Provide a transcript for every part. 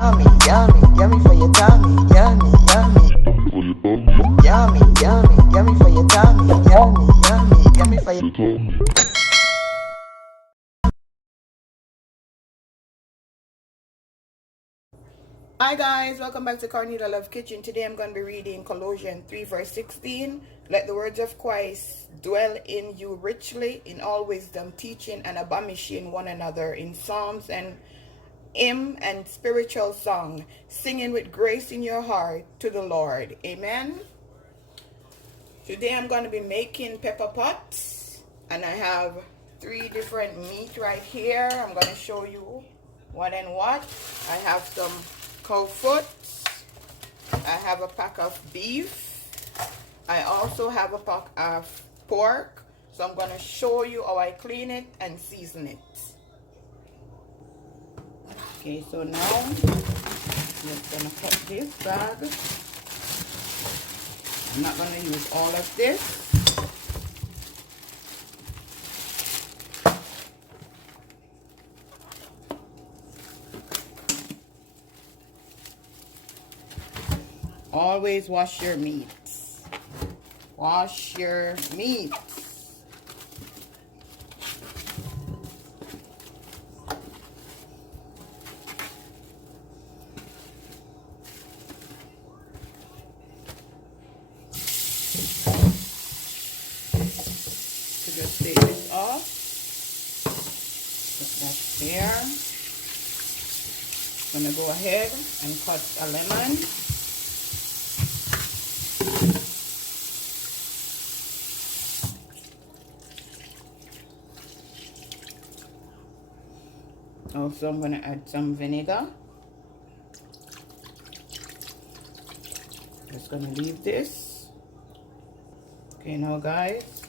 Yummy, yummy, yummy for your tummy. Yummy, yummy. Yummy, yummy, yummy for your tummy. Yummy, yummy, yummy for your tummy. Hi guys, welcome back to Cornelialove Kitchen. Today I'm going to be reading Colossians 3 verse 16. Let the words of Christ dwell in you richly in all wisdom, teaching and admonishing one another in psalms and hymn and spiritual song, singing with grace in your heart to the Lord. Amen. Today I'm going to be making pepper pots, and I have 3 different meat right here. I'm going to show you what and what. I have some cow foot. I have a pack of beef. I also have a pack of pork. So I'm going to show you how I clean it and season it. Okay, so now I'm just going to cut this bag. I'm not going to use all of this. Always wash your meats. Wash your meats. So just take this off. Put that there. I'm gonna go ahead and cut a lemon. Also, I'm going to add some vinegar. Just going to leave this. Okay, now guys,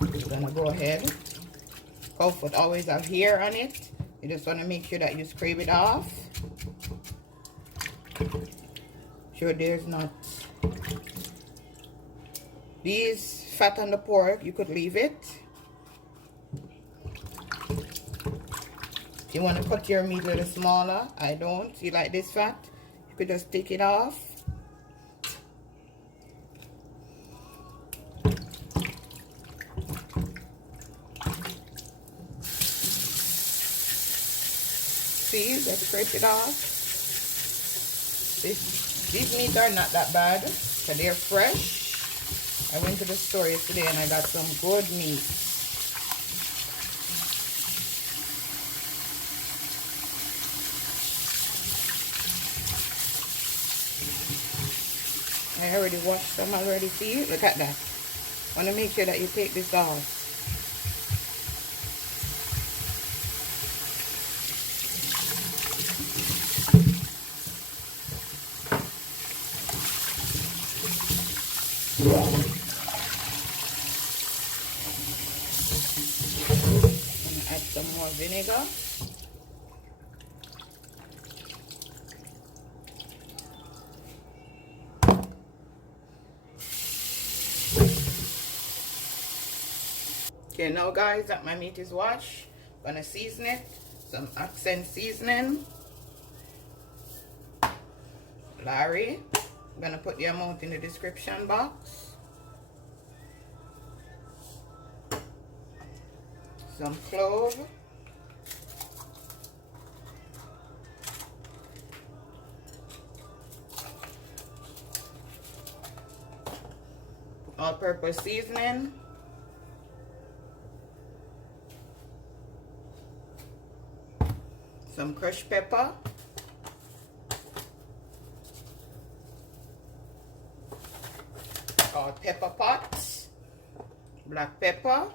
we're going to go ahead. Cow foot always have hair on it. You just want to make sure that you scrape it off. Sure there's not these fat on the pork. You could leave it. You want to cut your meat a little smaller. I don't. You like this fat? You could just take it off. See, just scrape it off. These meats are not that bad, so they're fresh. I went to the store yesterday and I got some good meat. I already washed them already. See, look at that. Want to make sure that you take this off. I'm gonna add some more vinegar. Okay, now guys, that my meat is washed, I'm gonna season it. Some accent seasoning. Larry. I'm gonna put the amount in the description box. Some clove. All-purpose seasoning. Some crushed pepper. Called pepper pots. Black pepper.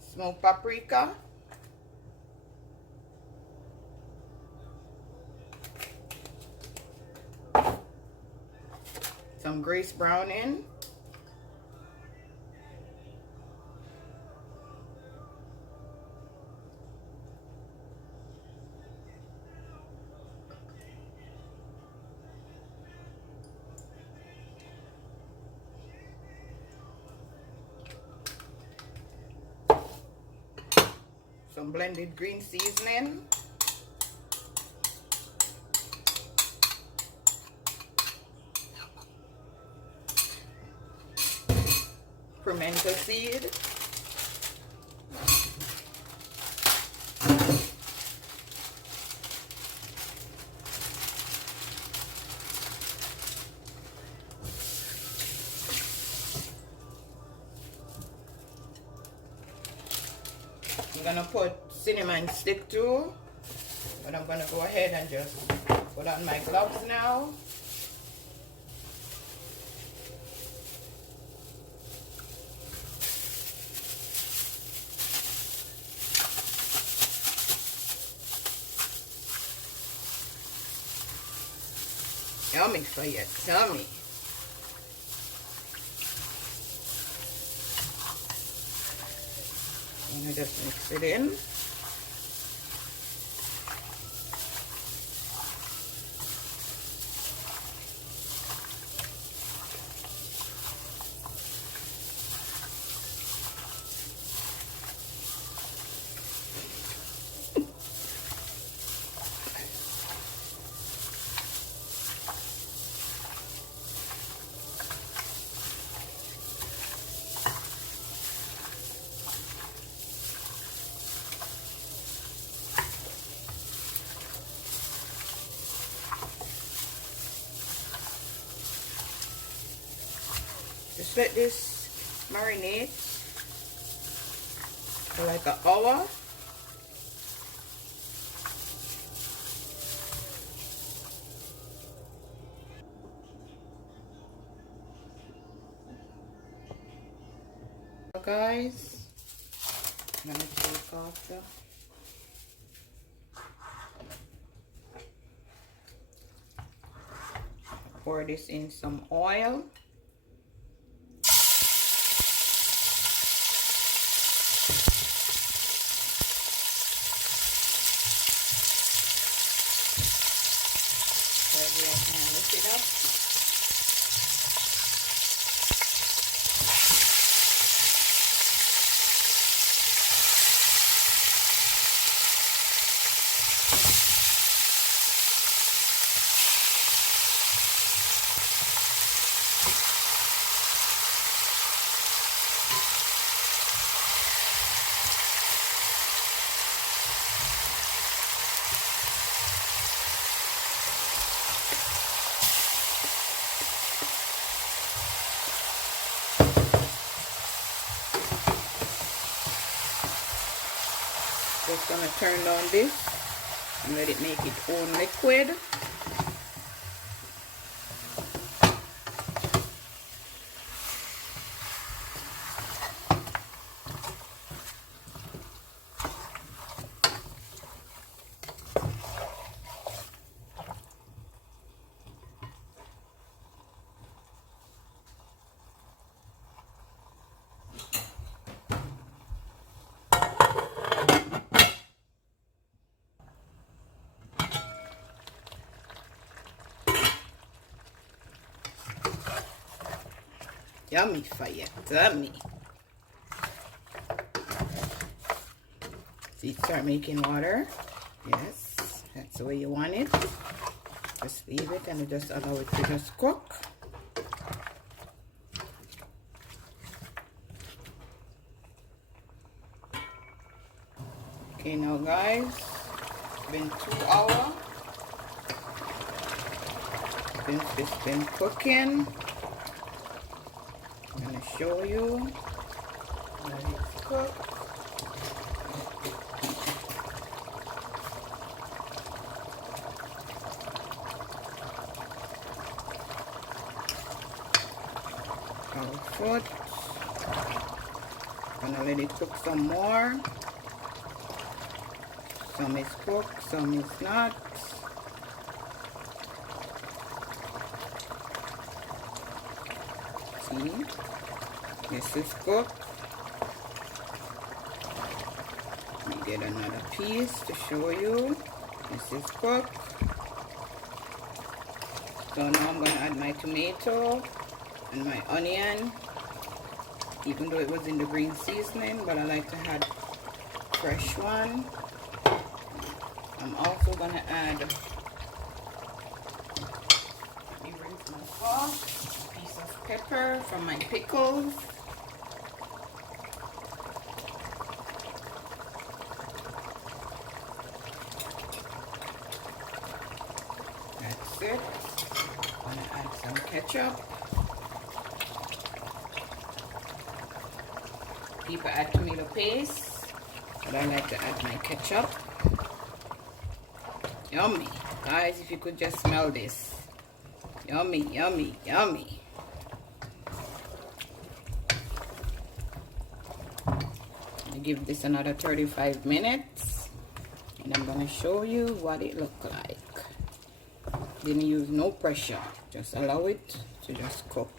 Smoked paprika. Some Grace browning. some blended green seasoning. Pimento seed. I'm gonna put cinnamon stick too, but I'm gonna go ahead and just put on my gloves now. Yummy for your tummy. I'm gonna just mix it in. Just let this marinate for like an hour. Guys, I'm gonna take off the pour this in some oil. Maybe I can lift it up. Just gonna turn down this and let it make its own liquid. Yummy for your tummy. See, start making water. Yes, that's the way you want it. Just leave it and just allow it to just cook. Okay, now guys, it's been 2 hours since it's been cooking. I'm going to show you that it's cooked. Our foot. I'm going to let it cook some more. Some is cooked, some is not. See? This is cooked. Let me get another piece to show you. This is cooked. So now I'm going to add my tomato and my onion. Even though it was in the green seasoning, but I like to add fresh one. I'm also gonna add, let me rinse my fork, a piece of pepper from my pickles. That's it. I'm gonna add some ketchup. People add tomato paste, but I like to add my ketchup. Yummy. Guys, if you could just smell this. Yummy, yummy, yummy. I give this another 35 minutes and I'm gonna show you what it look like. Didn't use no pressure, just allow it to just cook.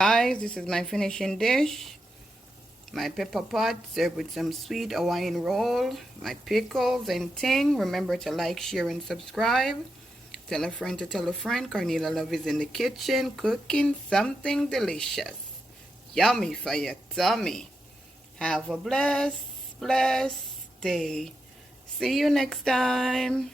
Guys, this is my finishing dish. My pepper pot served with some sweet Hawaiian roll, my pickles and ting. Remember to like, share, and subscribe. Tell a friend to tell a friend. Cornelialove is in the kitchen cooking something delicious. Yummy for your tummy. Have a blessed day. See you next time.